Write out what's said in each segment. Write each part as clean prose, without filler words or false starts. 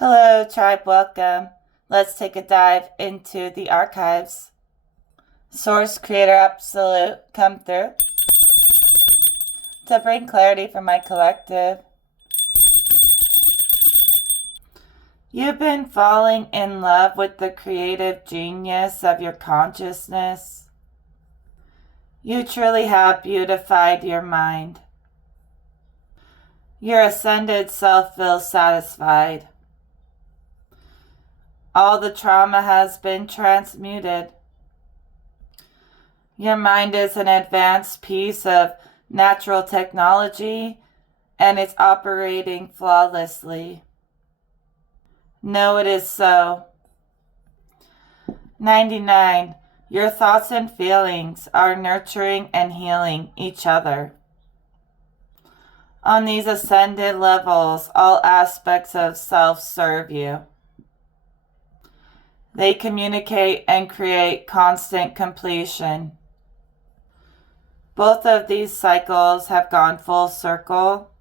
Hello, tribe, welcome. Let's take a dive into the archives. Source, Creator, Absolute, come through to bring clarity for my collective. You've been falling in love with the creative genius of your consciousness. You truly have beautified your mind. Your ascended self feels satisfied. All the trauma has been transmuted. Your mind is an advanced piece of natural technology and it's operating flawlessly. No, it is so. 99. Your thoughts and feelings are nurturing and healing each other. On these ascended levels, all aspects of self serve you. They communicate and create constant completion. Both of these cycles have gone full circle.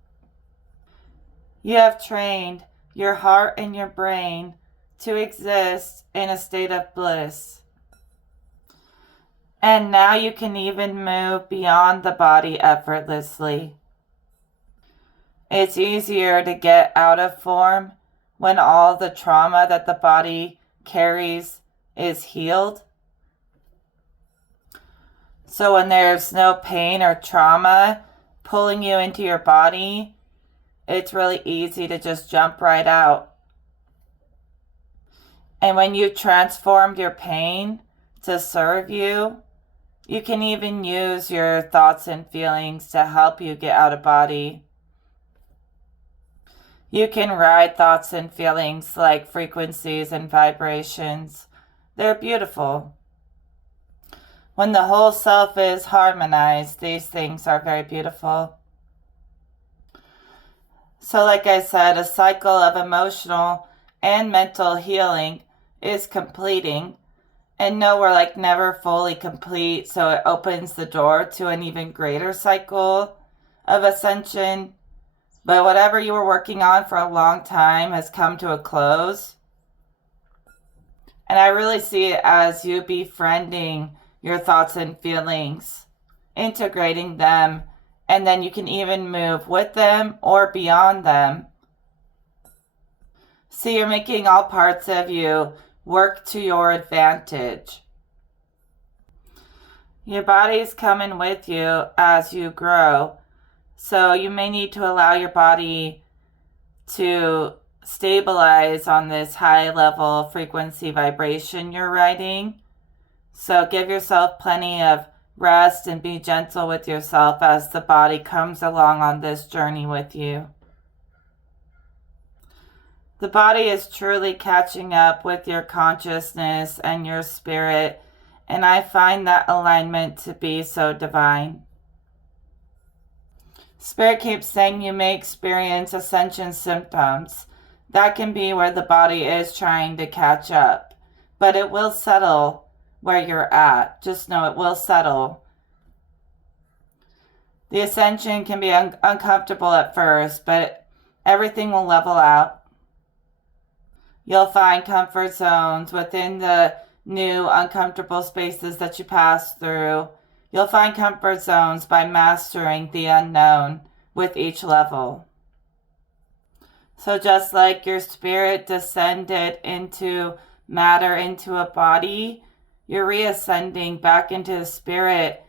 You have trained your heart and your brain to exist in a state of bliss. And now you can even move beyond the body effortlessly. It's easier to get out of form when all the trauma that the body carries is healed. So when there's no pain or trauma pulling you into your body, it's really easy to just jump right out. And when you've transformed your pain to serve you, you can even use your thoughts and feelings to help you get out of body. You can ride thoughts and feelings like frequencies and vibrations. They're beautiful. When the whole self is harmonized, these things are very beautiful. So like I said, a cycle of emotional and mental healing is completing. And no, we're like never fully complete, so it opens the door to an even greater cycle of ascension. But whatever you were working on for a long time has come to a close. And I really see it as you befriending your thoughts and feelings, integrating them, and then you can even move with them or beyond them. So you're making all parts of you work to your advantage. Your body's coming with you as you grow. So you may need to allow your body to stabilize on this high level frequency vibration you're riding. So give yourself plenty of rest and be gentle with yourself as the body comes along on this journey with you. The body is truly catching up with your consciousness and your spirit, and I find that alignment to be so divine. Spirit keeps saying you may experience ascension symptoms. That can be where the body is trying to catch up, but it will settle where you're at. Just know it will settle. The ascension can be uncomfortable at first, but everything will level out. You'll find comfort zones within the new uncomfortable spaces that you pass through. You'll find comfort zones by mastering the unknown with each level. So just like your spirit descended into matter, into a body, you're reascending back into the spirit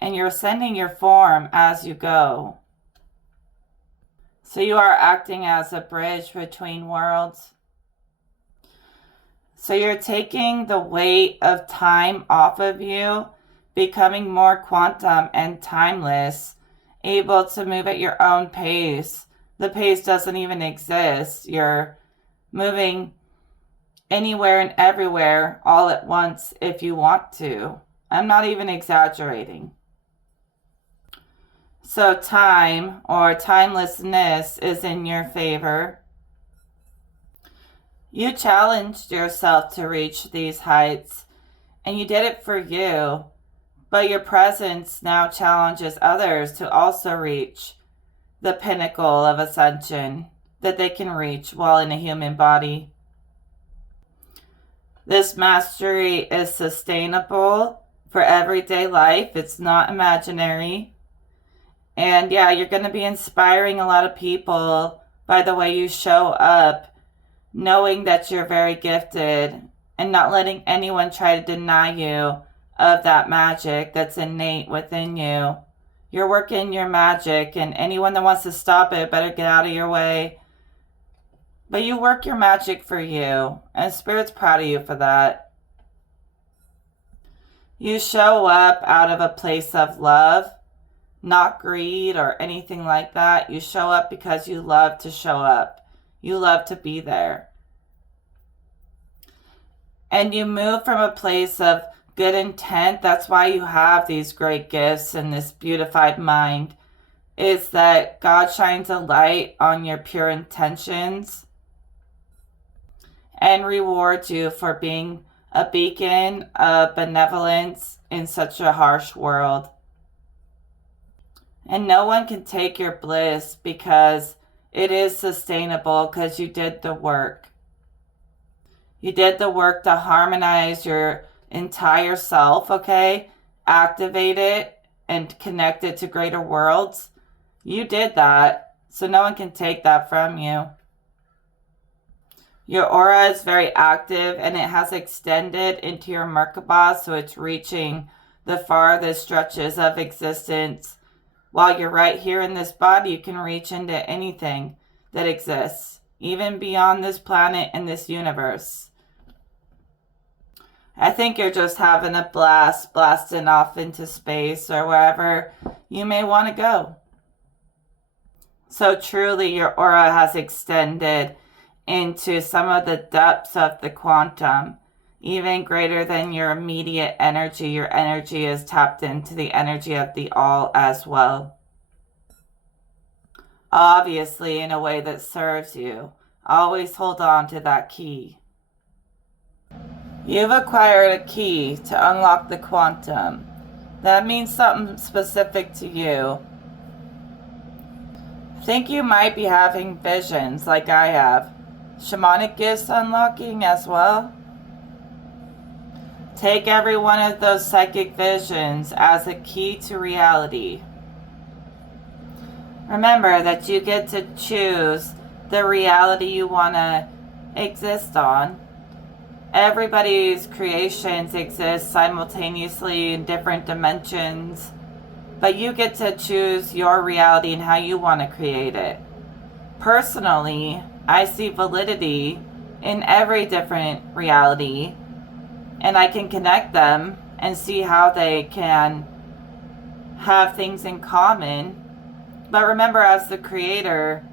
and you're ascending your form as you go. So you are acting as a bridge between worlds. So you're taking the weight of time off of you, becoming more quantum and timeless, able to move at your own pace. The pace doesn't even exist. You're moving anywhere and everywhere all at once if you want to. I'm not even exaggerating. So time or timelessness is in your favor. You challenged yourself to reach these heights, and you did it for you. But your presence now challenges others to also reach the pinnacle of ascension that they can reach while in a human body. This mastery is sustainable for everyday life. It's not imaginary. And yeah, you're going to be inspiring a lot of people by the way you show up, knowing that you're very gifted and not letting anyone try to deny you of that magic that's innate within you. You're working your magic, and anyone that wants to stop it better get out of your way. But you work your magic for you, and Spirit's proud of you for that. You show up out of a place of love, not greed or anything like that. You show up because you love to show up. You love to be there. And you move from a place of good intent. That's why you have these great gifts and this beautified mind, is that God shines a light on your pure intentions and rewards you for being a beacon of benevolence in such a harsh world. And no one can take your bliss because it is sustainable, because you did the work. You did the work to harmonize your entire self, okay? Activate it and connect it to greater worlds. You did that, so no one can take that from you. Your aura is very active, and it has extended into your Merkaba, so it's reaching the farthest stretches of existence. While you're right here in this body, you can reach into anything that exists, even beyond this planet and this universe. I think you're just having a blast, blasting off into space or wherever you may want to go. So truly, your aura has extended into some of the depths of the quantum, even greater than your immediate energy. Your energy is tapped into the energy of the all as well. Obviously, in a way that serves you. Always hold on to that key. You've acquired a key to unlock the quantum. That means something specific to you. I think you might be having visions like I have. Shamanic gifts unlocking as well. Take every one of those psychic visions as a key to reality. Remember that you get to choose the reality you want to exist on. Everybody's creations exist simultaneously in different dimensions, but you get to choose your reality and how you want to create it. Personally, I see validity in every different reality, and I can connect them and see how they can have things in common. But remember, as the creator,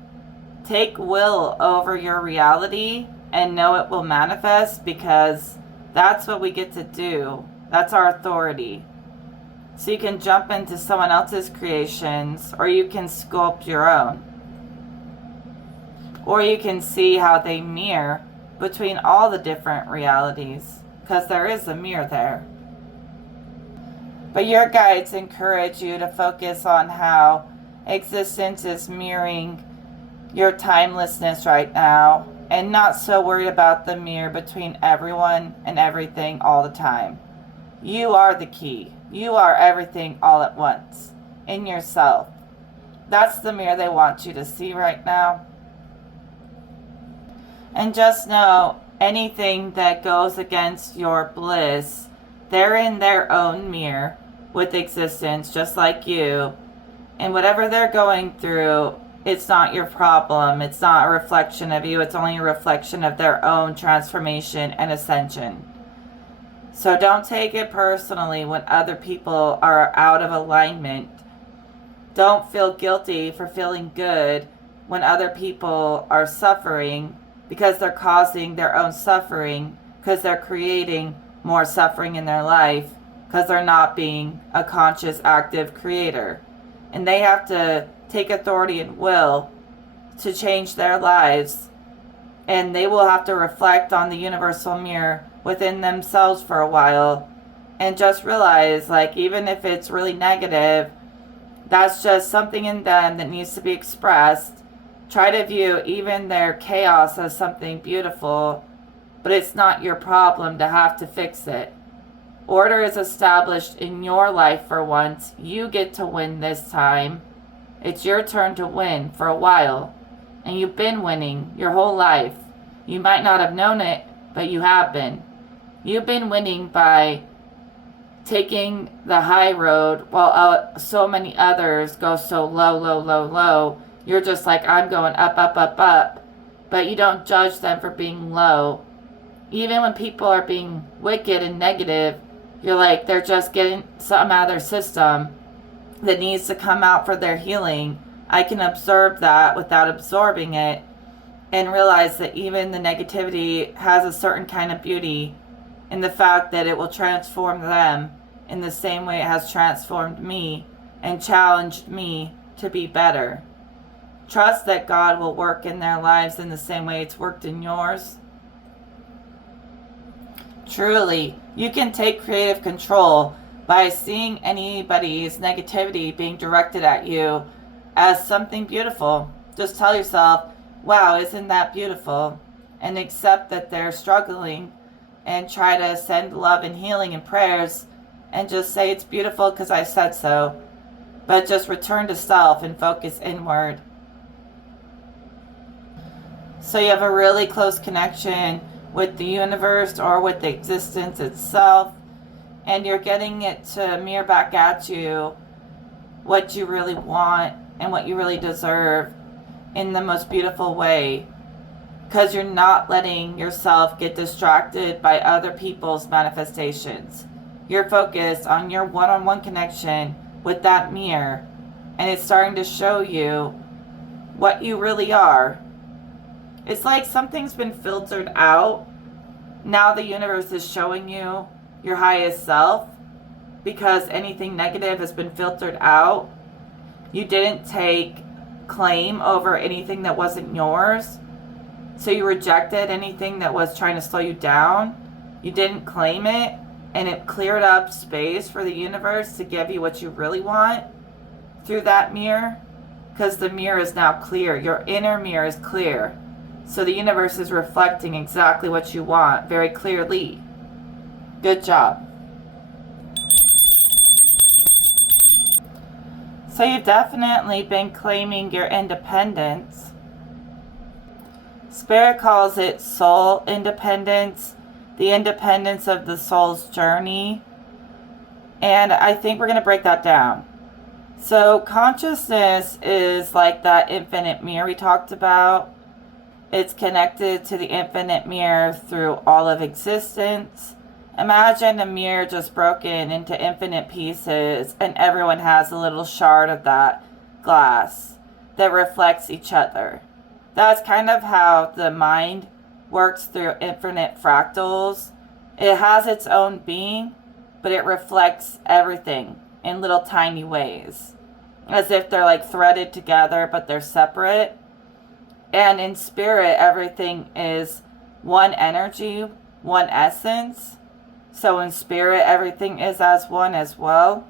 take will over your reality and know it will manifest, because that's what we get to do. That's our authority. So you can jump into someone else's creations, or you can sculpt your own. Or you can see how they mirror between all the different realities, because there is a mirror there. But your guides encourage you to focus on how existence is mirroring your timelessness right now, and not so worried about the mirror between everyone and everything all the time. You are the key. You are everything all at once in yourself. That's the mirror they want you to see right now. And just know, anything that goes against your bliss, they're in their own mirror with existence, just like you. And whatever they're going through, it's not your problem. It's not a reflection of you. It's only a reflection of their own transformation and ascension. So don't take it personally when other people are out of alignment. Don't feel guilty for feeling good when other people are suffering, because they're causing their own suffering, because they're creating more suffering in their life, because they're not being a conscious, active creator. And they have to take authority and will to change their lives, and they will have to reflect on the universal mirror within themselves for a while and just realize, like, even if it's really negative, that's just something in them that needs to be expressed, Try to view even their chaos as something beautiful, but it's not your problem to have to fix it. Order is established in your life for once. You get to win this time. It's your turn to win for a while. And you've been winning your whole life. You might not have known it, but you have been. You've been winning by taking the high road while so many others go so low, low, low, low. You're just like, I'm going up, up, up, up. But you don't judge them for being low. Even when people are being wicked and negative, you're like, they're just getting something out of their system that needs to come out for their healing. I can observe that without absorbing it and realize that even the negativity has a certain kind of beauty in the fact that it will transform them in the same way it has transformed me and challenged me to be better. Trust that God will work in their lives in the same way it's worked in yours. Truly, you can take creative control by seeing anybody's negativity being directed at you as something beautiful. Just tell yourself, wow, isn't that beautiful? And accept that they're struggling and try to send love and healing and prayers and just say it's beautiful because I said so. But just return to self and focus inward. So you have a really close connection with the universe or with the existence itself, and you're getting it to mirror back at you what you really want and what you really deserve in the most beautiful way, because you're not letting yourself get distracted by other people's manifestations. You're focused on your one-on-one connection with that mirror, and it's starting to show you what you really are. It's like something's been filtered out. Now the universe is showing you your highest self because anything negative has been filtered out. You didn't take claim over anything that wasn't yours. So you rejected anything that was trying to slow you down. You didn't claim it, and it cleared up space for the universe to give you what you really want through that mirror, because the mirror is now clear. Your inner mirror is clear. So the universe is reflecting exactly what you want very clearly. Good job. So you've definitely been claiming your independence. Spirit calls it soul independence, the independence of the soul's journey. And I think we're going to break that down. So consciousness is like that infinite mirror we talked about. It's connected to the infinite mirror through all of existence. Imagine a mirror just broken into infinite pieces, and everyone has a little shard of that glass that reflects each other. That's kind of how the mind works through infinite fractals. It has its own being, but it reflects everything in little tiny ways, as if they're like threaded together, but they're separate. And in spirit, everything is one energy, one essence. So in spirit, everything is as one as well.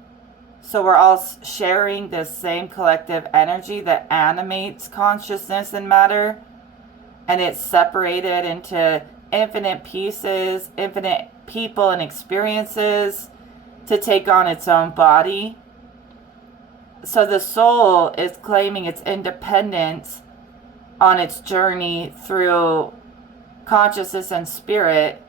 So we're all sharing this same collective energy that animates consciousness and matter. And it's separated into infinite pieces, infinite people and experiences to take on its own body. So the soul is claiming its independence on its journey through consciousness and spirit.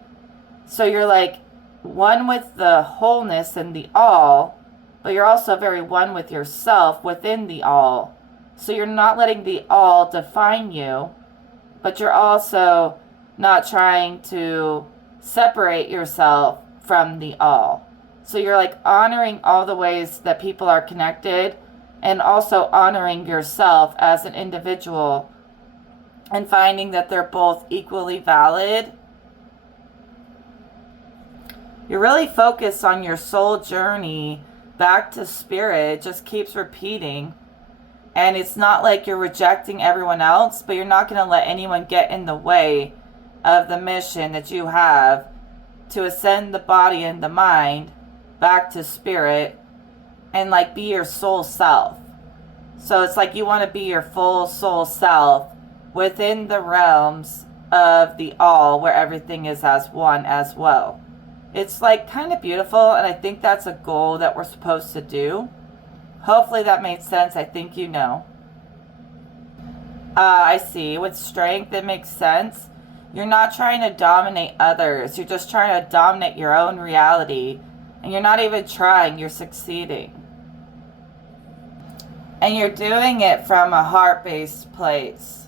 So you're like one with the wholeness and the all, but you're also very one with yourself within the all. So you're not letting the all define you, but you're also not trying to separate yourself from the all. So you're like honoring all the ways that people are connected, and also honoring yourself as an individual, and finding that they're both equally valid. You're really focused on your soul journey back to spirit. It just keeps repeating. And it's not like you're rejecting everyone else, but you're not going to let anyone get in the way of the mission that you have to ascend the body and the mind back to spirit and like be your soul self. So it's like you want to be your full soul self within the realms of the all, where everything is as one as well. It's like kind of beautiful, and I think that's a goal that we're supposed to do. Hopefully that made sense. I think you know. I see. With strength, it makes sense. You're not trying to dominate others. You're just trying to dominate your own reality. And you're not even trying. You're succeeding. And you're doing it from a heart-based place.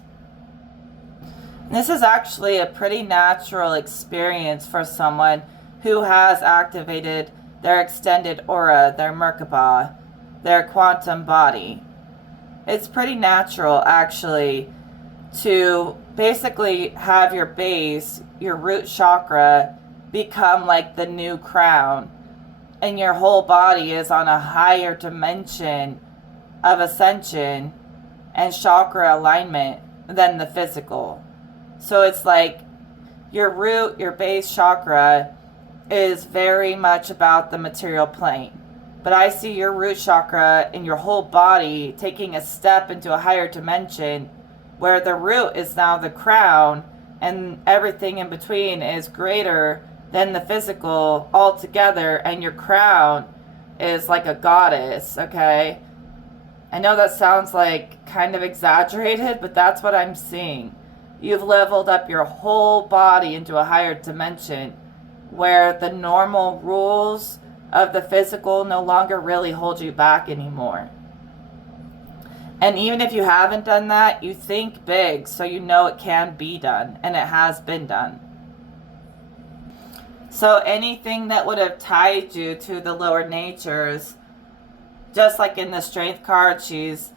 This is actually a pretty natural experience for someone who has activated their extended aura, their Merkaba, their quantum body. It's pretty natural, actually, to basically have your base, your root chakra, become like the new crown. And your whole body is on a higher dimension of ascension and chakra alignment than the physical. So it's like your root, your base chakra is very much about the material plane. But I see your root chakra in your whole body taking a step into a higher dimension where the root is now the crown and everything in between is greater than the physical altogether, and your crown is like a goddess, okay? I know that sounds like kind of exaggerated, but that's what I'm seeing. You've leveled up your whole body into a higher dimension where the normal rules of the physical no longer really hold you back anymore. And even if you haven't done that, you think big so you know it can be done, and it has been done. So anything that would have tied you to the lower natures, just like in the strength card, she's,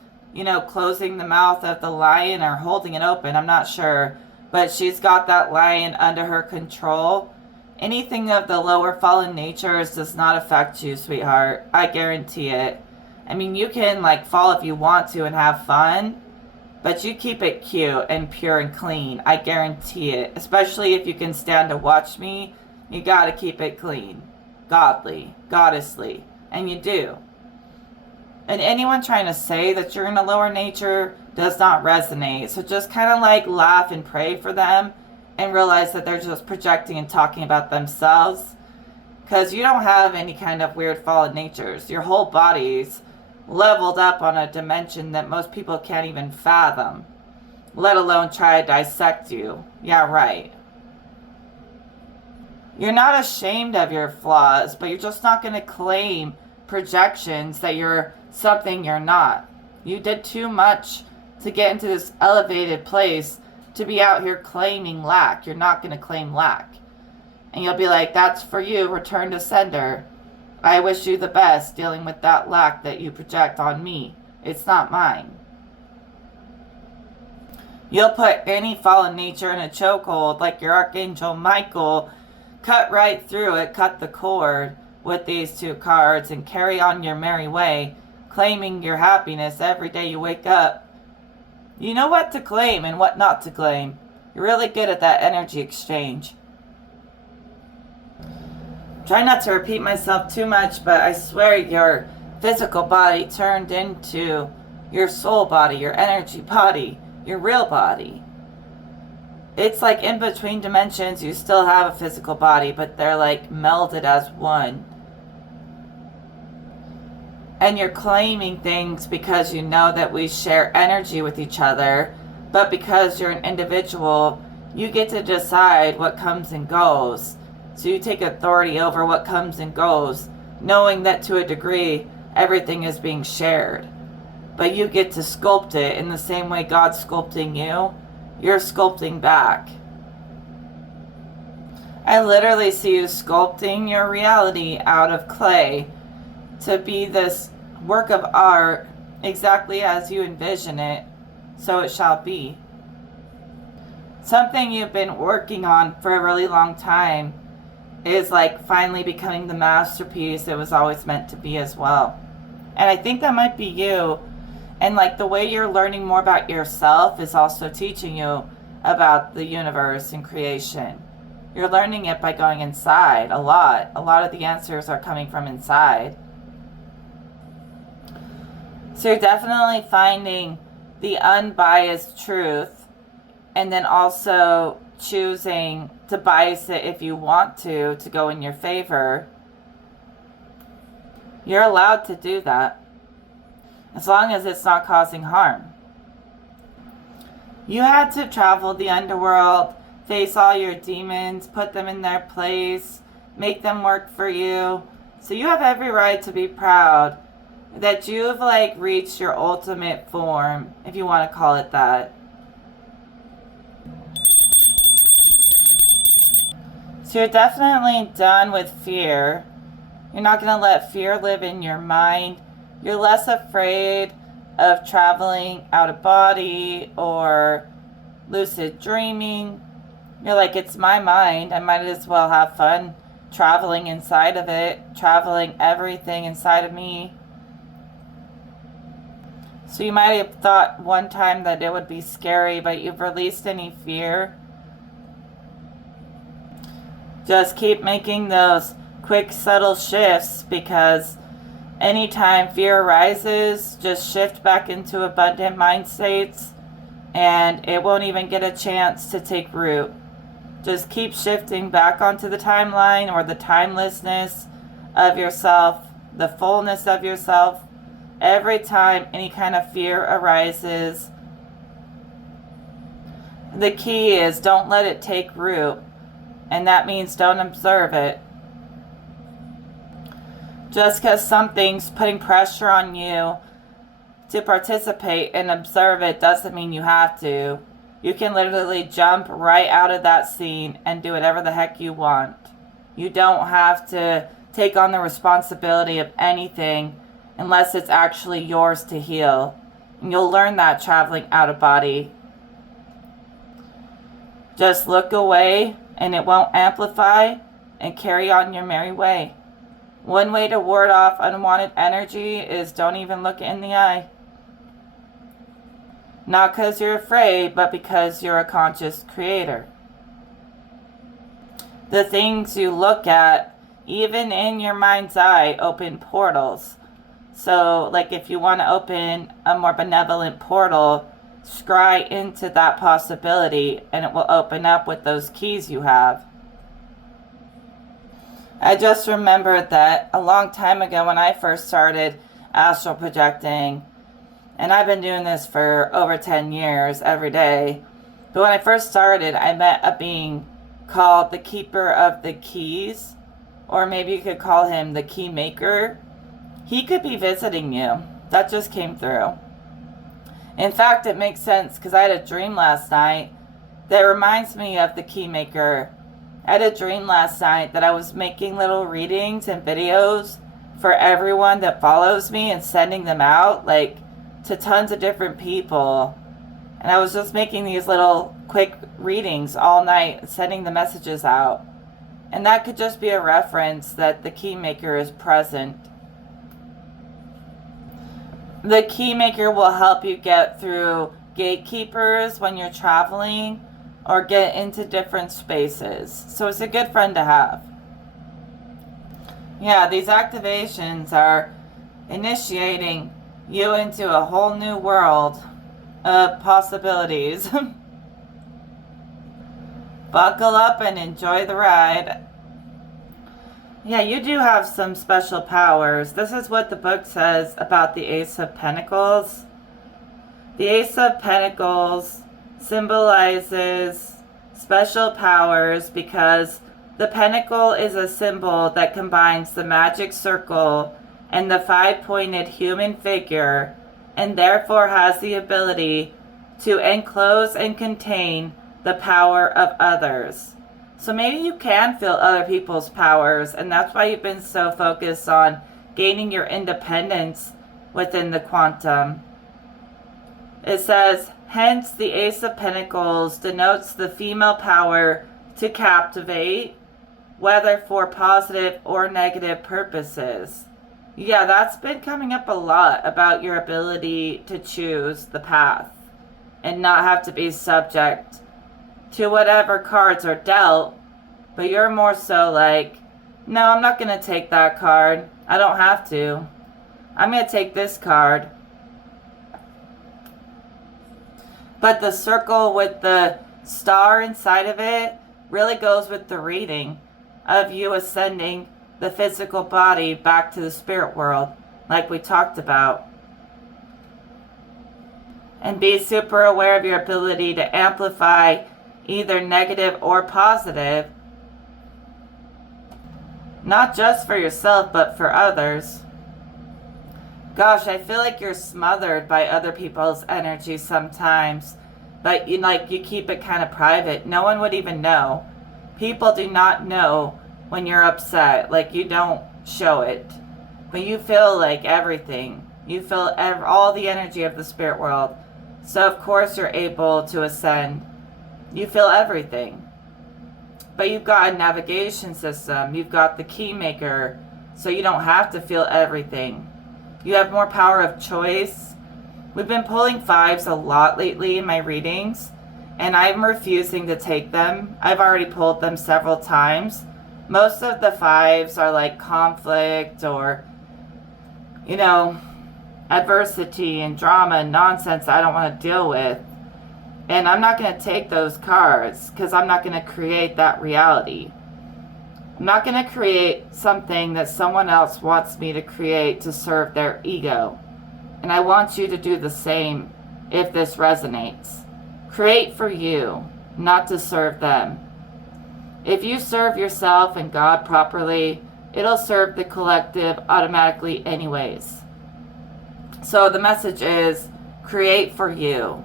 closing the mouth of the lion or holding it open, I'm not sure, but she's got that lion under her control. Anything of the lower fallen natures does not affect you, sweetheart. I guarantee it. I mean, you can fall if you want to and have fun, but you keep it cute and pure and clean. I guarantee it. Especially if you can stand to watch me, you gotta keep it clean, godly, goddessly, and you do. And anyone trying to say that you're in a lower nature does not resonate. So just kind of laugh and pray for them and realize that they're just projecting and talking about themselves, because you don't have any kind of weird fallen natures. Your whole body's leveled up on a dimension that most people can't even fathom, let alone try to dissect you. Yeah, right. You're not ashamed of your flaws, but you're just not going to claim projections that you're something you're not. You did too much to get into this elevated place to be out here claiming lack. You're not going to claim lack. And you'll be like, that's for you, return to sender. I wish you the best dealing with that lack that you project on me. It's not mine. You'll put any fallen nature in a chokehold like your Archangel Michael, cut right through it, cut the cord with these two cards, and carry on your merry way, claiming your happiness every day you wake up. You know what to claim and what not to claim. You're really good at that energy exchange. Try not to repeat myself too much, but I swear your physical body turned into your soul body, your energy body, your real body. It's like in between dimensions, you still have a physical body, but they're melded as one. And you're claiming things because you know that we share energy with each other, but because you're an individual, you get to decide what comes and goes. So you take authority over what comes and goes, knowing that to a degree, everything is being shared. But you get to sculpt it in the same way God's sculpting you. You're sculpting back. I literally see you sculpting your reality out of clay to be this work of art exactly as you envision it, so it shall be. Something you've been working on for a really long time is finally becoming the masterpiece it was always meant to be as well. And I think that might be you. And the way you're learning more about yourself is also teaching you about the universe and creation. You're learning it by going inside a lot. A lot of the answers are coming from inside. So you're definitely finding the unbiased truth and then also choosing to bias it if you want to go in your favor. You're allowed to do that as long as it's not causing harm. You had to travel the underworld, face all your demons, put them in their place, make them work for you. So you have every right to be proud that you've reached your ultimate form, if you want to call it that. So you're definitely done with fear. You're not going to let fear live in your mind. You're less afraid of traveling out of body or lucid dreaming. You're like, it's my mind. I might as well have fun traveling inside of it, traveling everything inside of me. So you might have thought one time that it would be scary, but you've released any fear. Just keep making those quick, subtle shifts, because anytime fear arises, just shift back into abundant mind states and it won't even get a chance to take root. Just keep shifting back onto the timeline or the timelessness of yourself, the fullness of yourself. Every time any kind of fear arises, the key is don't let it take root, and that means don't observe it. Just because something's putting pressure on you to participate and observe it doesn't mean you have to. You can literally jump right out of that scene and do whatever the heck you want. You don't have to take on the responsibility of anything unless it's actually yours to heal. And you'll learn that traveling out of body. Just look away and it won't amplify, and carry on your merry way. One way to ward off unwanted energy is don't even look it in the eye. Not because you're afraid, but because you're a conscious creator. The things you look at, even in your mind's eye, open portals. So, if you want to open a more benevolent portal, scry into that possibility and it will open up with those keys you have. I just remembered that a long time ago when I first started astral projecting, and I've been doing this for over 10 years every day, but when I first started, I met a being called the Keeper of the Keys, or maybe you could call him the Key Maker. He could be visiting you. That just came through. In fact, it makes sense because I had a dream last night that reminds me of the Key Maker. I had a dream last night that I was making little readings and videos for everyone that follows me and sending them out, to tons of different people. And I was just making these little quick readings all night, sending the messages out. And that could just be a reference that the Key Maker is present. The Key Maker will help you get through gatekeepers when you're traveling or get into different spaces. So it's a good friend to have. Yeah, these activations are initiating you into a whole new world of possibilities. Buckle up and enjoy the ride. Yeah, you do have some special powers. This is what the book says about the Ace of Pentacles. The Ace of Pentacles symbolizes special powers because the pentacle is a symbol that combines the magic circle and the five-pointed human figure, and therefore has the ability to enclose and contain the power of others. So maybe you can feel other people's powers, and that's why you've been so focused on gaining your independence within the quantum. It says, hence the Ace of Pentacles denotes the female power to captivate, whether for positive or negative purposes. Yeah, that's been coming up a lot about your ability to choose the path and not have to be subject to whatever cards are dealt, but you're more so no, I'm not going to take that card. I don't have to. I'm going to take this card. But the circle with the star inside of it really goes with the reading of you ascending the physical body back to the spirit world, like we talked about. And be super aware of your ability to amplify either negative or positive, not just for yourself, but for others. Gosh, I feel like you're smothered by other people's energy sometimes, but you keep it kind of private. No one would even know. People do not know when you're upset. Like, you don't show it. But you feel like everything. You feel all the energy of the spirit world. So of course you're able to ascend. You feel everything. But you've got a navigation system. You've got the key maker. So you don't have to feel everything. You have more power of choice. We've been pulling fives a lot lately in my readings, and I'm refusing to take them. I've already pulled them several times. Most of the fives are like conflict or, adversity and drama and nonsense I don't want to deal with. And I'm not going to take those cards because I'm not going to create that reality. I'm not going to create something that someone else wants me to create to serve their ego. And I want you to do the same if this resonates. Create for you, not to serve them. If you serve yourself and God properly, it'll serve the collective automatically anyways. So the message is, create for you.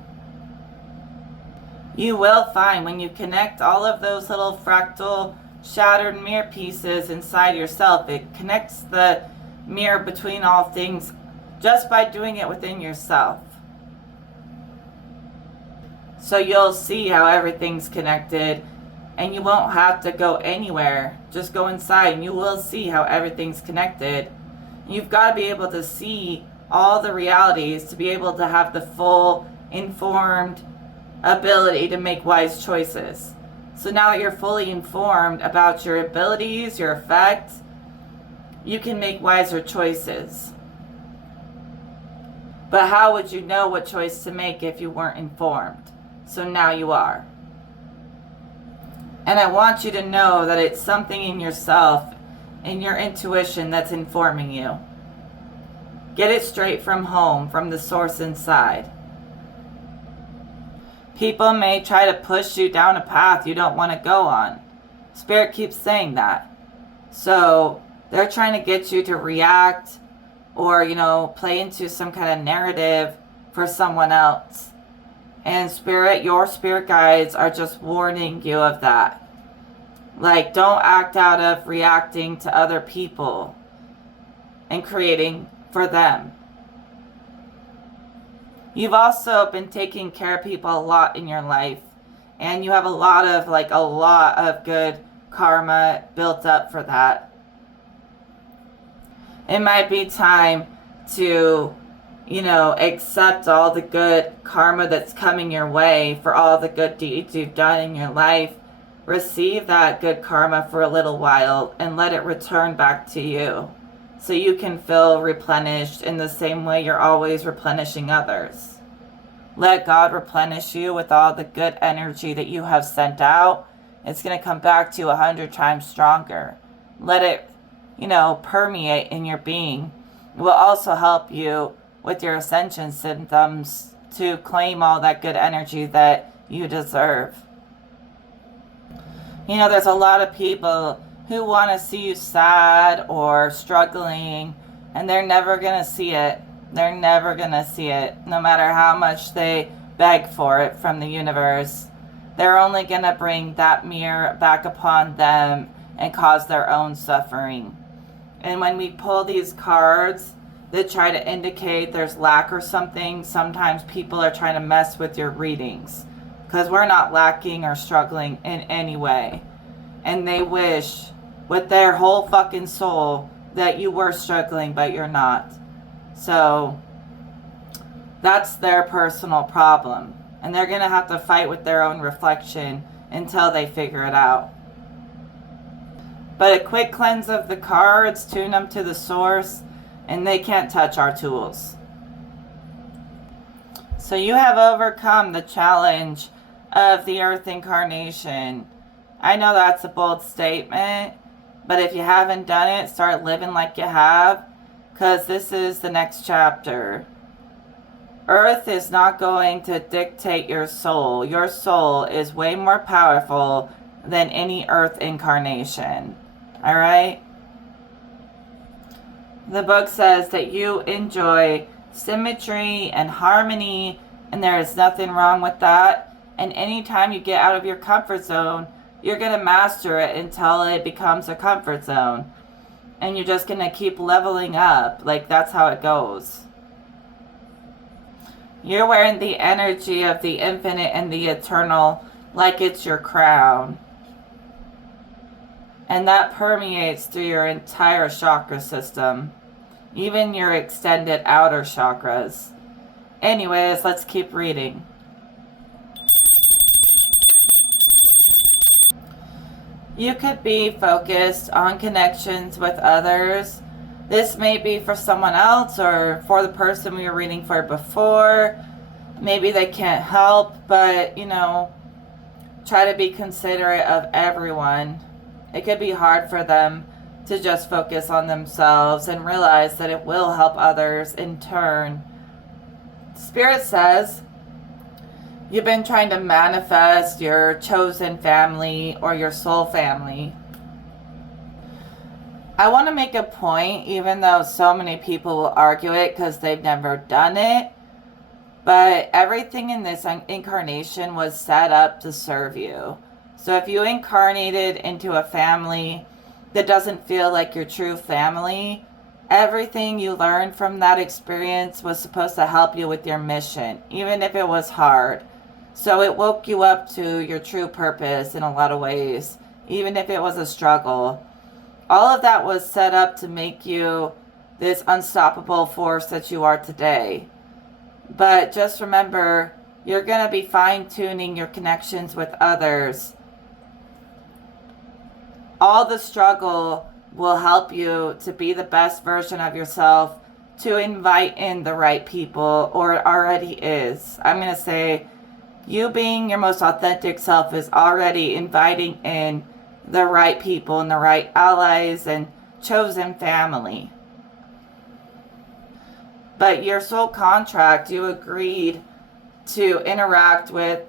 You will find when you connect all of those little fractal shattered mirror pieces inside yourself, it connects the mirror between all things just by doing it within yourself. So you'll see how everything's connected, and you won't have to go anywhere. Just go inside and you will see how everything's connected. You've got to be able to see all the realities to be able to have the full informed ability to make wise choices. So now that you're fully informed about your abilities, your effects, you can make wiser choices. But how would you know what choice to make if you weren't informed? So now you are. And I want you to know that it's something in yourself, in your intuition, that's informing you. Get it straight from home, from the source inside. People may try to push you down a path you don't want to go on. Spirit keeps saying that. So they're trying to get you to react or, play into some kind of narrative for someone else. And your spirit guides are just warning you of that. Like, don't act out of reacting to other people and creating for them. You've also been taking care of people a lot in your life, and you have a lot of good karma built up for that. It might be time to, accept all the good karma that's coming your way for all the good deeds you've done in your life. Receive that good karma for a little while and let it return back to you, so you can feel replenished in the same way you're always replenishing others. Let God replenish you with all the good energy that you have sent out. It's going to come back to you 100 times stronger. Let it, permeate in your being. It will also help you with your ascension symptoms to claim all that good energy that you deserve. There's a lot of people who want to see you sad or struggling, and they're never going to see it. They're never going to see it, no matter how much they beg for it from the universe. They're only going to bring that mirror back upon them and cause their own suffering. And when we pull these cards that try to indicate there's lack or something, sometimes people are trying to mess with your readings, because we're not lacking or struggling in any way. And they wish with their whole fucking soul that you were struggling, but you're not. So that's their personal problem. And they're going to have to fight with their own reflection until they figure it out. But a quick cleanse of the cards, tune them to the source, and they can't touch our tools. So you have overcome the challenge of the Earth incarnation. I know that's a bold statement, but if you haven't done it, start living like you have, because this is the next chapter. Earth is not going to dictate your soul. Your soul is way more powerful than any Earth incarnation. All right? The book says that you enjoy symmetry and harmony, and there is nothing wrong with that. And anytime you get out of your comfort zone, you're going to master it until it becomes a comfort zone. And you're just going to keep leveling up. Like, that's how it goes. You're wearing the energy of the infinite and the eternal like it's your crown. And that permeates through your entire chakra system. Even your extended outer chakras. Anyways, let's keep reading. You could be focused on connections with others. This may be for someone else or for the person we were reading for before. Maybe they can't help, but, try to be considerate of everyone. It could be hard for them to just focus on themselves and realize that it will help others in turn. Spirit says you've been trying to manifest your chosen family or your soul family. I want to make a point, even though so many people will argue it because they've never done it, but everything in this incarnation was set up to serve you. So if you incarnated into a family that doesn't feel like your true family, everything you learned from that experience was supposed to help you with your mission, even if it was hard. So it woke you up to your true purpose in a lot of ways, even if it was a struggle. All of that was set up to make you this unstoppable force that you are today. But just remember, you're going to be fine-tuning your connections with others. All the struggle will help you to be the best version of yourself, to invite in the right people, or it already is. I'm going to say, you being your most authentic self is already inviting in the right people and the right allies and chosen family. But your soul contract, you agreed to interact with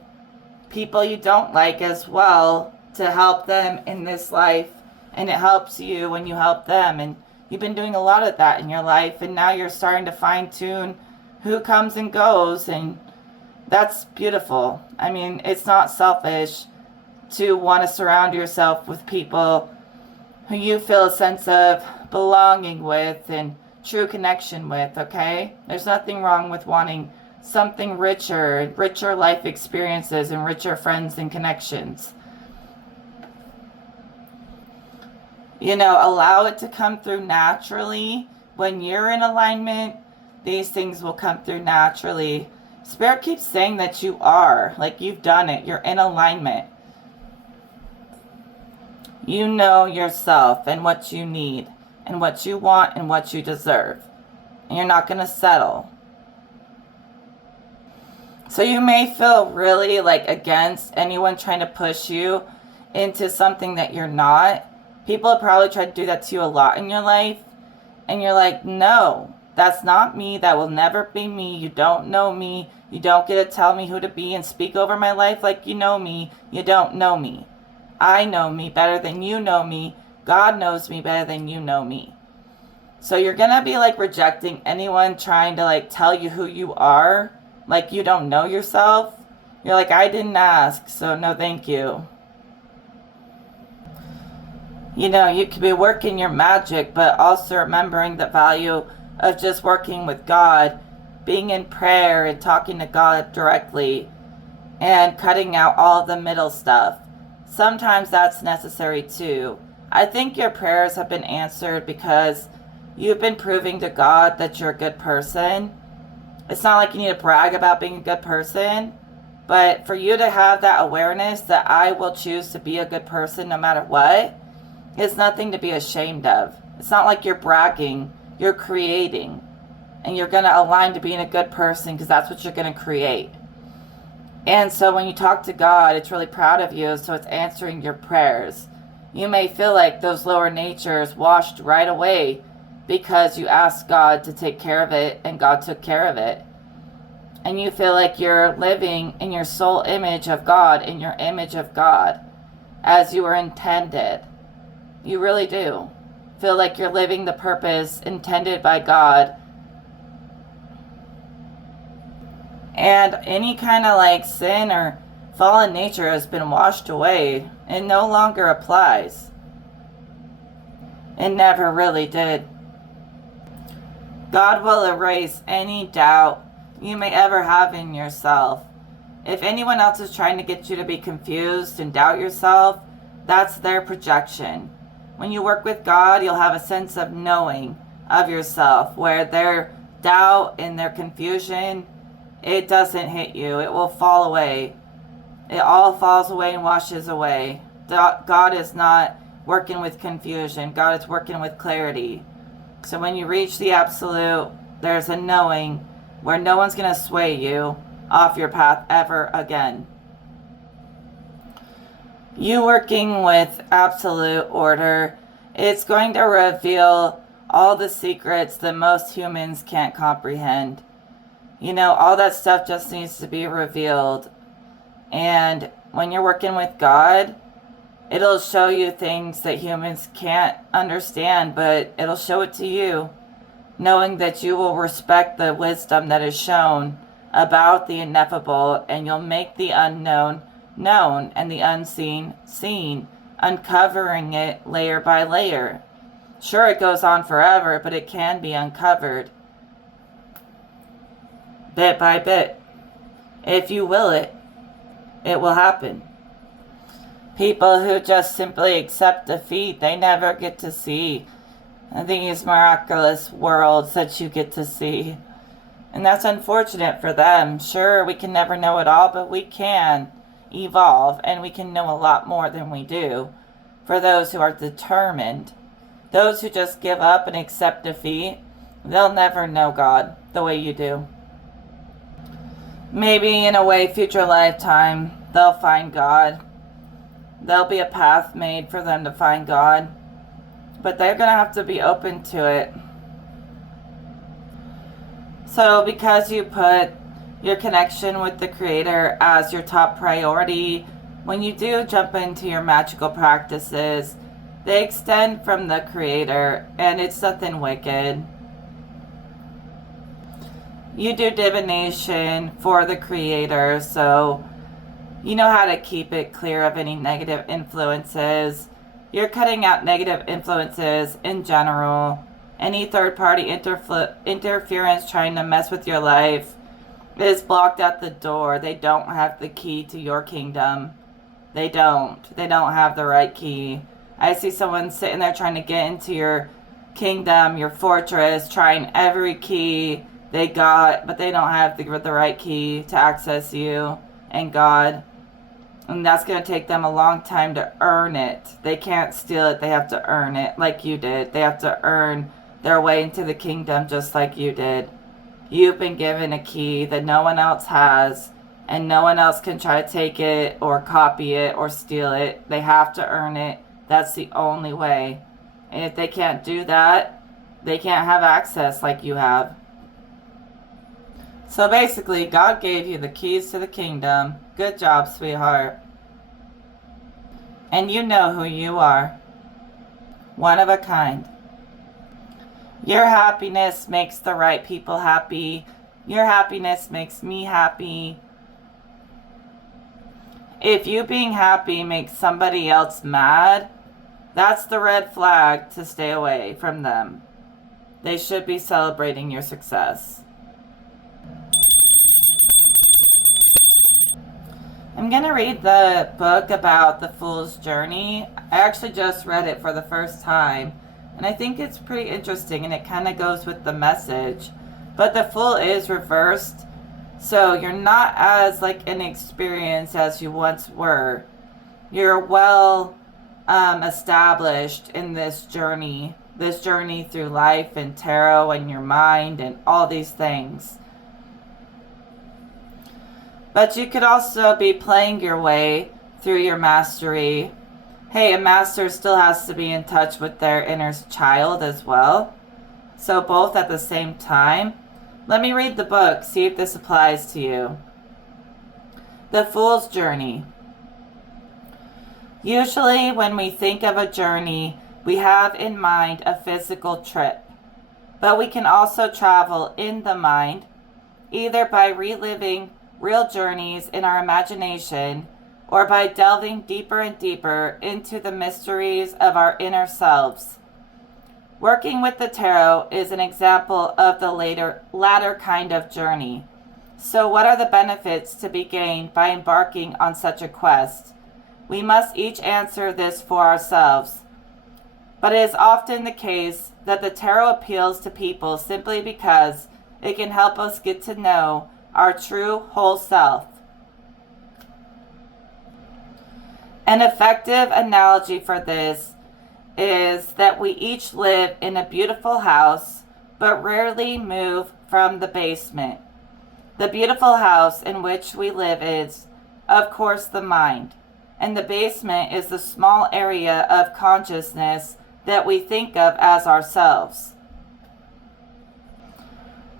people you don't like as well to help them in this life. And it helps you when you help them. And you've been doing a lot of that in your life. And now you're starting to fine-tune who comes and goes. And that's beautiful. I mean, it's not selfish to want to surround yourself with people who you feel a sense of belonging with and true connection with, okay? There's nothing wrong with wanting something richer life experiences and richer friends and connections. Allow it to come through naturally. When you're in alignment, these things will come through naturally. Spirit keeps saying that you are, like you've done it. You're in alignment. You know yourself and what you need and what you want and what you deserve. And you're not going to settle. So you may feel really against anyone trying to push you into something that you're not. People have probably tried to do that to you a lot in your life. And you're like, no, that's not me. That will never be me. You don't know me. You don't get to tell me who to be and speak over my life like you know me. You don't know me. I know me better than you know me. God knows me better than you know me. So you're going to be rejecting anyone trying to tell you who you are. Like you don't know yourself. You're like, I didn't ask, so no thank you. You could be working your magic, but also remembering the value of just working with God, being in prayer and talking to God directly, and cutting out all the middle stuff. Sometimes that's necessary too. I think your prayers have been answered because you've been proving to God that you're a good person. It's not like you need to brag about being a good person, but for you to have that awareness that I will choose to be a good person no matter what, is nothing to be ashamed of. It's not like you're bragging, you're creating. and you're going to align to being a good person because that's what you're going to create. And so when you talk to God, it's really proud of you, so it's answering your prayers. You may feel like those lower natures washed right away because you asked God to take care of it, and God took care of it. And you feel like you're living in your soul image of God, in your image of God, as you were intended. You really do. Feel like you're living the purpose intended by God. And any kind of like sin or fallen nature has been washed away. It no longer applies. It never really did. God will erase any doubt you may ever have in yourself. If anyone else is trying to get you to be confused and doubt yourself, that's their projection. When you work with God, you'll have a sense of knowing of yourself, where their doubt and their confusion, it doesn't hit you. It will fall away. It all falls away and washes away. God is not working with confusion. God is working with clarity. So when you reach the absolute, there's a knowing where no one's going to sway you off your path ever again. You working with absolute order, it's going to reveal all the secrets that most humans can't comprehend. You know, all that stuff just needs to be revealed. And when you're working with God, it'll show you things that humans can't understand, but it'll show it to you, knowing that you will respect the wisdom that is shown about the ineffable, and you'll make the unknown known and the unseen seen, uncovering it layer by layer. Sure, it goes on forever, but it can be uncovered bit by bit. If you will it, it will happen. People who just simply accept defeat, they never get to see these miraculous worlds that you get to see. And that's unfortunate for them. Sure, we can never know it all, but we can evolve, and we can know a lot more than we do for those who are determined. Those who just give up and accept defeat, they'll never know God the way you do. Maybe in a way, future lifetime, they'll find God. There'll be a path made for them to find God, but they're going to have to be open to it. So because you put your connection with the Creator as your top priority, when you do jump into your magical practices, they extend from the Creator, and it's nothing wicked. You do divination for the Creator, so you know how to keep it clear of any negative influences. You're cutting out negative influences in general. Any third-party interference trying to mess with your life is blocked at the door. They don't have the key to your kingdom. They don't. They don't have the right key. I see someone sitting there trying to get into your kingdom, your fortress, trying every key they got, but they don't have the right key to access you and God. And that's going to take them a long time to earn it. They can't steal it. They have to earn it like you did. They have to earn their way into the kingdom just like you did. You've been given a key that no one else has, and no one else can try to take it or copy it or steal it. They have to earn it. That's the only way. And if they can't do that, they can't have access like you have. So basically, God gave you the keys to the kingdom. Good job, sweetheart. And you know who you are. One of a kind. Your happiness makes the right people happy. Your happiness makes me happy. If you being happy makes somebody else mad, that's the red flag to stay away from them. They should be celebrating your success. I'm going to read the book about the Fool's Journey. I actually just read it for the first time, and I think it's pretty interesting, and it kind of goes with the message. But the Fool is reversed, so you're not as like inexperienced as you once were. You're well established in this journey through life and tarot and your mind and all these things. But you could also be playing your way through your mastery. Hey, a master still has to be in touch with their inner child as well. So both at the same time. Let me read the book, see if this applies to you. The Fool's Journey. Usually when we think of a journey, we have in mind a physical trip. But we can also travel in the mind, either by reliving real journeys in our imagination or by delving deeper and deeper into the mysteries of our inner selves. Working with the tarot is an example of the latter kind of journey. So what are the benefits to be gained by embarking on such a quest? We must each answer this for ourselves. But it is often the case that the tarot appeals to people simply because it can help us get to know our true whole self. An effective analogy for this is that we each live in a beautiful house, but rarely move from the basement. The beautiful house in which we live is, of course, the mind, and the basement is the small area of consciousness that we think of as ourselves.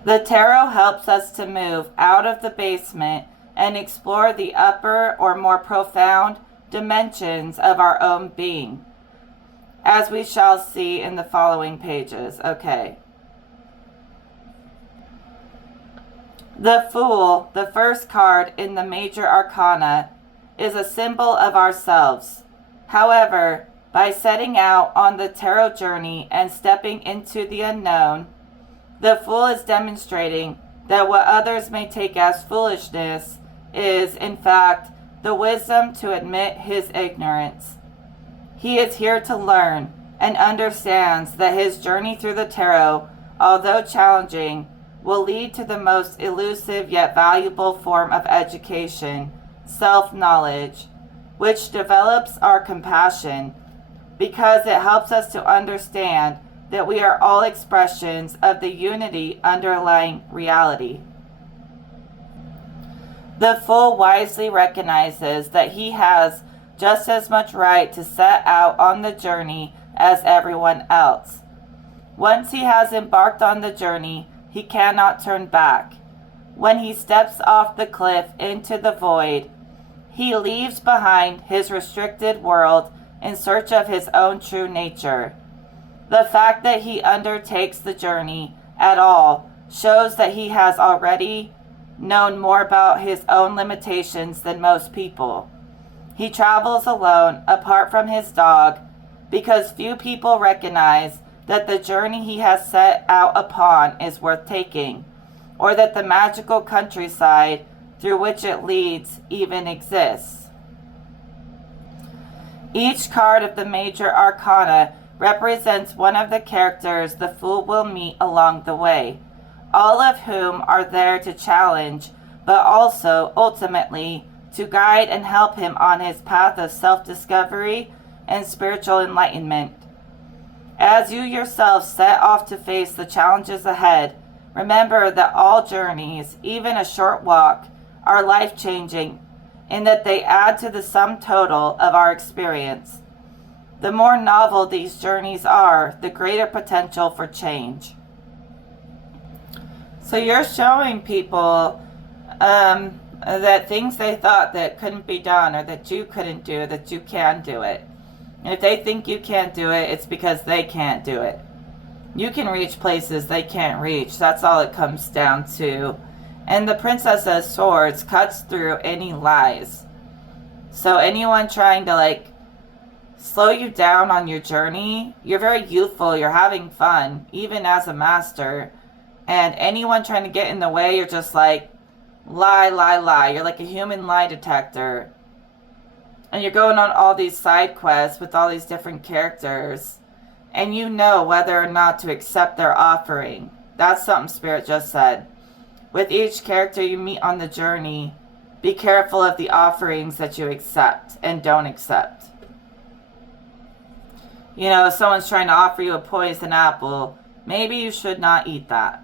The tarot helps us to move out of the basement and explore the upper or more profound dimensions of our own being, as we shall see in the following pages. Okay. The Fool, the first card in the major arcana, is a symbol of ourselves. However, by setting out on the tarot journey and stepping into the unknown, the Fool is demonstrating that what others may take as foolishness is, in fact, the wisdom to admit his ignorance. He is here to learn and understands that his journey through the tarot, although challenging, will lead to the most elusive yet valuable form of education, self-knowledge, which develops our compassion because it helps us to understand that we are all expressions of the unity underlying reality. The Fool wisely recognizes that he has just as much right to set out on the journey as everyone else. Once he has embarked on the journey, he cannot turn back. When he steps off the cliff into the void, he leaves behind his restricted world in search of his own true nature. The fact that he undertakes the journey at all shows that he has already known more about his own limitations than most people. He travels alone, apart from his dog, because few people recognize that the journey he has set out upon is worth taking, or that the magical countryside through which it leads even exists. Each card of the major arcana represents one of the characters the Fool will meet along the way, all of whom are there to challenge, but also, ultimately, to guide and help him on his path of self-discovery and spiritual enlightenment. As you yourself set off to face the challenges ahead, remember that all journeys, even a short walk, are life-changing in that they add to the sum total of our experience. The more novel these journeys are, the greater potential for change. So you're showing people that things they thought that couldn't be done or that you couldn't do, that you can do it. And if they think you can't do it, it's because they can't do it. You can reach places they can't reach. That's all it comes down to. And the Princess of Swords cuts through any lies. So anyone trying to slow you down on your journey, you're very youthful, you're having fun, even as a master. And anyone trying to get in the way, you're just lie, lie, lie. You're like a human lie detector. And you're going on all these side quests with all these different characters. And you know whether or not to accept their offering. That's something Spirit just said. With each character you meet on the journey, be careful of the offerings that you accept and don't accept. You know, if someone's trying to offer you a poison apple, maybe you should not eat that.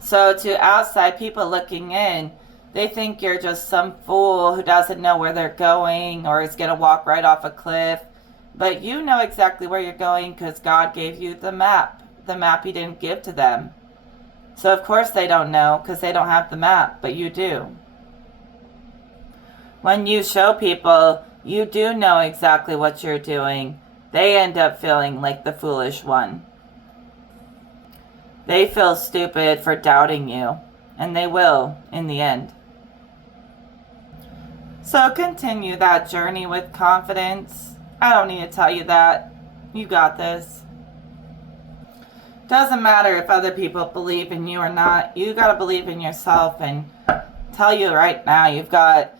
So to outside people looking in, they think you're just some fool who doesn't know where they're going or is going to walk right off a cliff. But you know exactly where you're going because God gave you the map He didn't give to them. So of course they don't know because they don't have the map, but you do. When you show people you do know exactly what you're doing, they end up feeling like the foolish one. They feel stupid for doubting you, and they will in the end. So continue that journey with confidence. I don't need to tell you that. You got this. Doesn't matter if other people believe in you or not. You got to believe in yourself, and tell you right now, you've got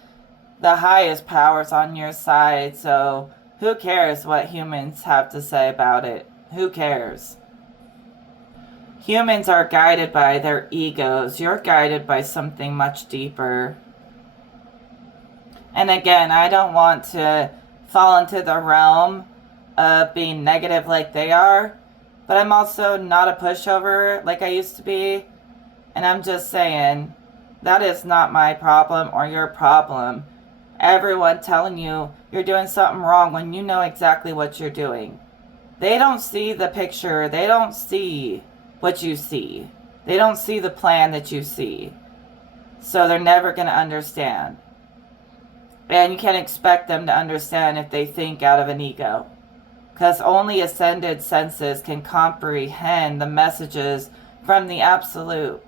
the highest powers on your side, so who cares what humans have to say about it? Who cares? Humans are guided by their egos. You're guided by something much deeper. And again, I don't want to fall into the realm of being negative like they are, but I'm also not a pushover like I used to be. And I'm just saying, that is not my problem or your problem. Everyone telling you you're doing something wrong when you know exactly what you're doing. They don't see the picture. They don't see what you see. They don't see the plan that you see. So they're never going to understand. And you can't expect them to understand if they think out of an ego. Because only ascended senses can comprehend the messages from the Absolute.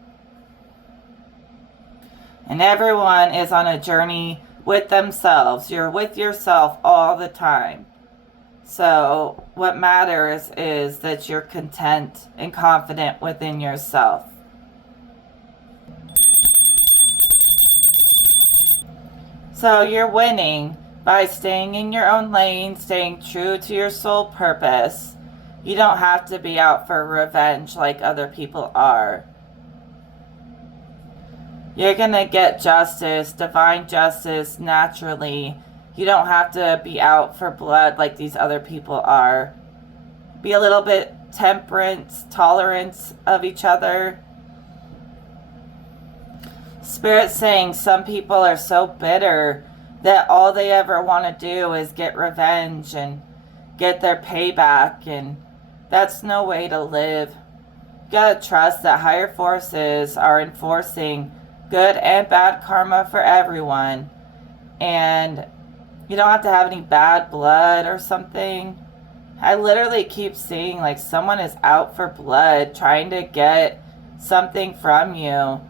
And everyone is on a journey with themselves. You're with yourself all the time. So what matters is that you're content and confident within yourself. So you're winning by staying in your own lane, staying true to your soul purpose. You don't have to be out for revenge like other people are. You're going to get justice, divine justice, naturally. You don't have to be out for blood like these other people are. Be a little bit temperance, tolerance of each other. Spirit's saying some people are so bitter that all they ever want to do is get revenge and get their payback, and that's no way to live. You gotta trust that higher forces are enforcing good and bad karma for everyone, and you don't have to have any bad blood or something. I literally keep seeing like someone is out for blood trying to get something from you,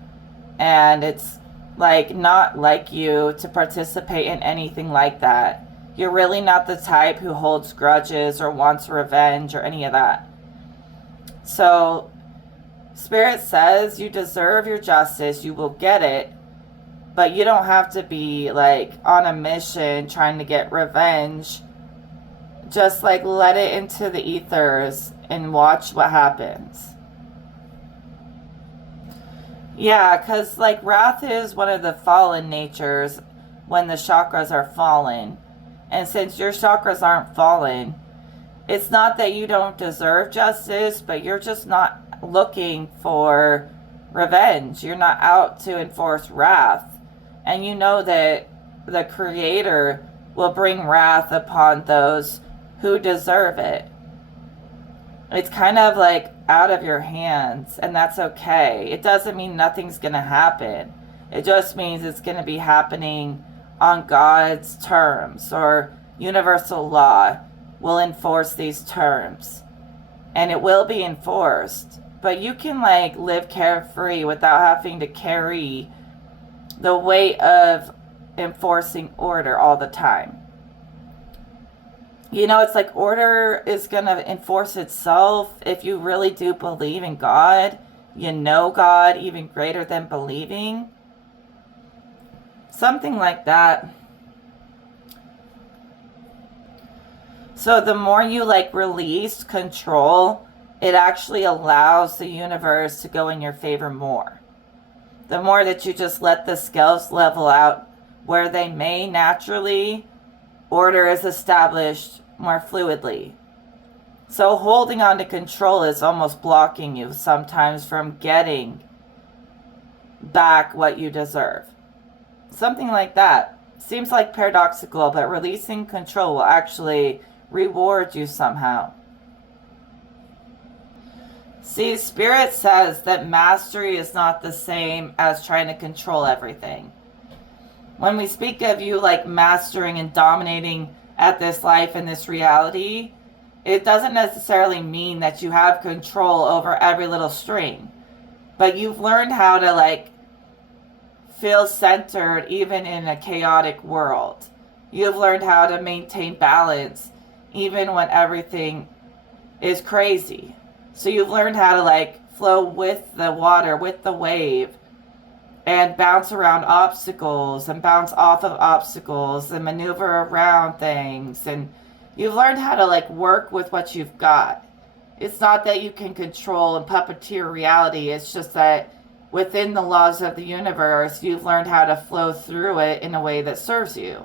and it's like not like you to participate in anything like that. You're really not the type who holds grudges or wants revenge or any of that. So Spirit says you deserve your justice, you will get it, but you don't have to be like on a mission trying to get revenge. Just like let it into the ethers and watch what happens. Yeah, because like wrath is one of the fallen natures when the chakras are fallen. And since your chakras aren't fallen, it's not that you don't deserve justice, but you're just not looking for revenge. You're not out to enforce wrath. And you know that the Creator will bring wrath upon those who deserve it. It's kind of like out of your hands, and that's okay. It doesn't mean nothing's going to happen. It just means it's going to be happening on God's terms, or universal law will enforce these terms. And it will be enforced. But you can like live carefree without having to carry the weight of enforcing order all the time. You know, it's like order is going to enforce itself if you really do believe in God. You know God even greater than believing. Something like that. So the more you like release control, it actually allows the universe to go in your favor more. The more that you just let the scales level out where they may naturally, order is established more fluidly. So holding on to control is almost blocking you sometimes from getting back what you deserve. Something like that. Seems like paradoxical, but releasing control will actually reward you somehow. See, Spirit says that mastery is not the same as trying to control everything. When we speak of you like mastering and dominating at this life and this reality, it doesn't necessarily mean that you have control over every little string. But you've learned how to like feel centered even in a chaotic world. You've learned how to maintain balance even when everything is crazy. So you've learned how to like flow with the water, with the wave, and bounce around obstacles and bounce off of obstacles and maneuver around things. And you've learned how to like work with what you've got. It's not that you can control and puppeteer reality. It's just that within the laws of the universe, you've learned how to flow through it in a way that serves you.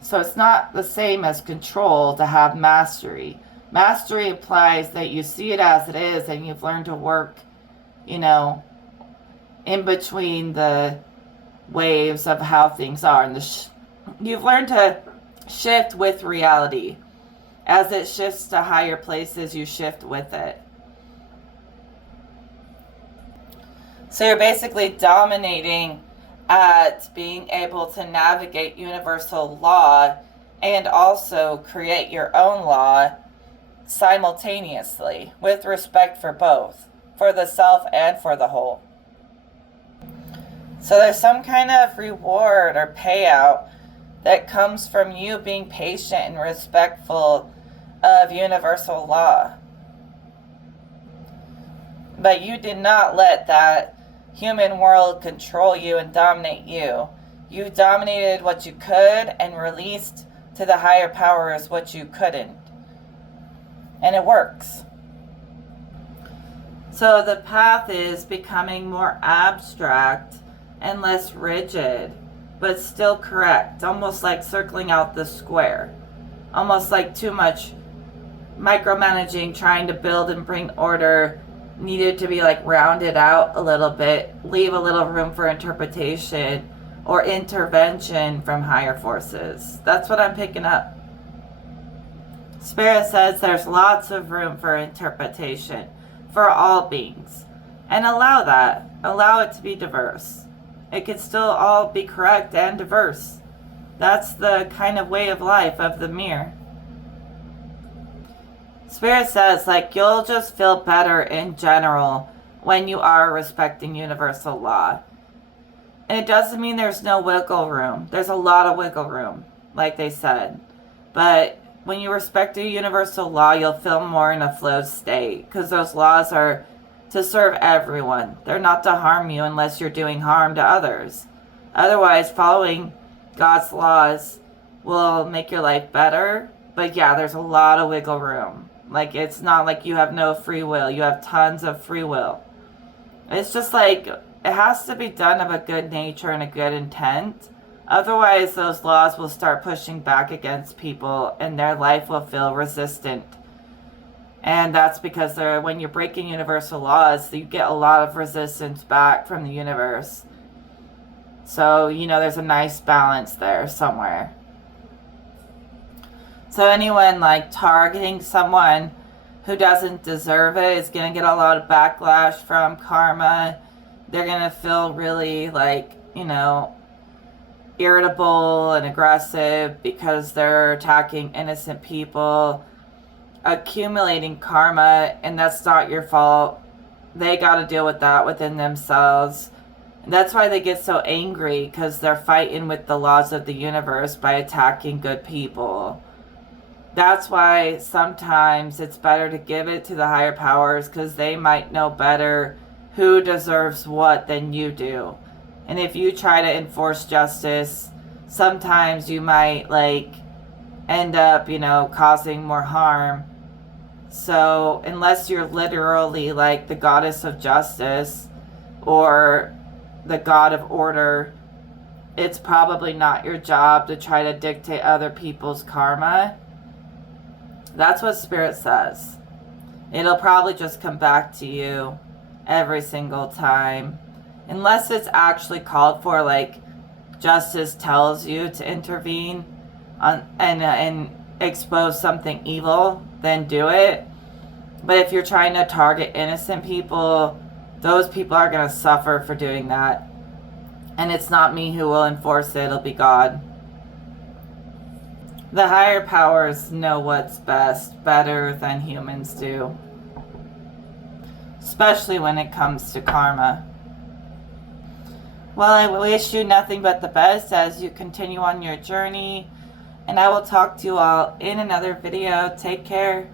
So it's not the same as control to have mastery. Mastery implies that you see it as it is and you've learned to work, in between the waves of how things are. And you've learned to shift with reality. As it shifts to higher places, you shift with it. So you're basically dominating at being able to navigate universal law and also create your own law simultaneously with respect for both, for the self and for the whole. So there's some kind of reward or payout that comes from you being patient and respectful of universal law. But you did not let that human world control you and dominate you. You dominated what you could and released to the higher powers what you couldn't. And it works. So the path is becoming more abstract and less rigid, but still correct. Almost like circling out the square. Almost like too much micromanaging, trying to build and bring order, needed to be like rounded out a little bit, leave a little room for interpretation or intervention from higher forces. That's what I'm picking up. Spirit says there's lots of room for interpretation for all beings. And allow that. Allow it to be diverse. It can still all be correct and diverse. That's the kind of way of life of the mirror. Spirit says, you'll just feel better in general when you are respecting universal law. And it doesn't mean there's no wiggle room. There's a lot of wiggle room, like they said. But when you respect a universal law, you'll feel more in a flow state, because those laws are to serve everyone. They're not to harm you unless you're doing harm to others. Otherwise, following God's laws will make your life better. But yeah, there's a lot of wiggle room. It's not like you have no free will. You have tons of free will. It's just it has to be done of a good nature and a good intent. Otherwise, those laws will start pushing back against people and their life will feel resistant. And that's because when you're breaking universal laws, you get a lot of resistance back from the universe. So, there's a nice balance there somewhere. So anyone targeting someone who doesn't deserve it is going to get a lot of backlash from karma. They're going to feel really irritable and aggressive because they're attacking innocent people, accumulating karma, and that's not your fault. They got to deal with that within themselves. And that's why they get so angry, because they're fighting with the laws of the universe by attacking good people. That's why sometimes it's better to give it to the higher powers, because they might know better who deserves what than you do. And if you try to enforce justice, sometimes you might end up, causing more harm. So unless you're literally the goddess of justice or the god of order, it's probably not your job to try to dictate other people's karma. That's what Spirit says. It'll probably just come back to you every single time. Unless it's actually called for, like justice tells you to intervene and expose something evil, then do it. But if you're trying to target innocent people, those people are going to suffer for doing that. And it's not me who will enforce it, it'll be God. The higher powers know what's best better than humans do. Especially when it comes to karma. Well, I wish you nothing but the best as you continue on your journey. And I will talk to you all in another video. Take care.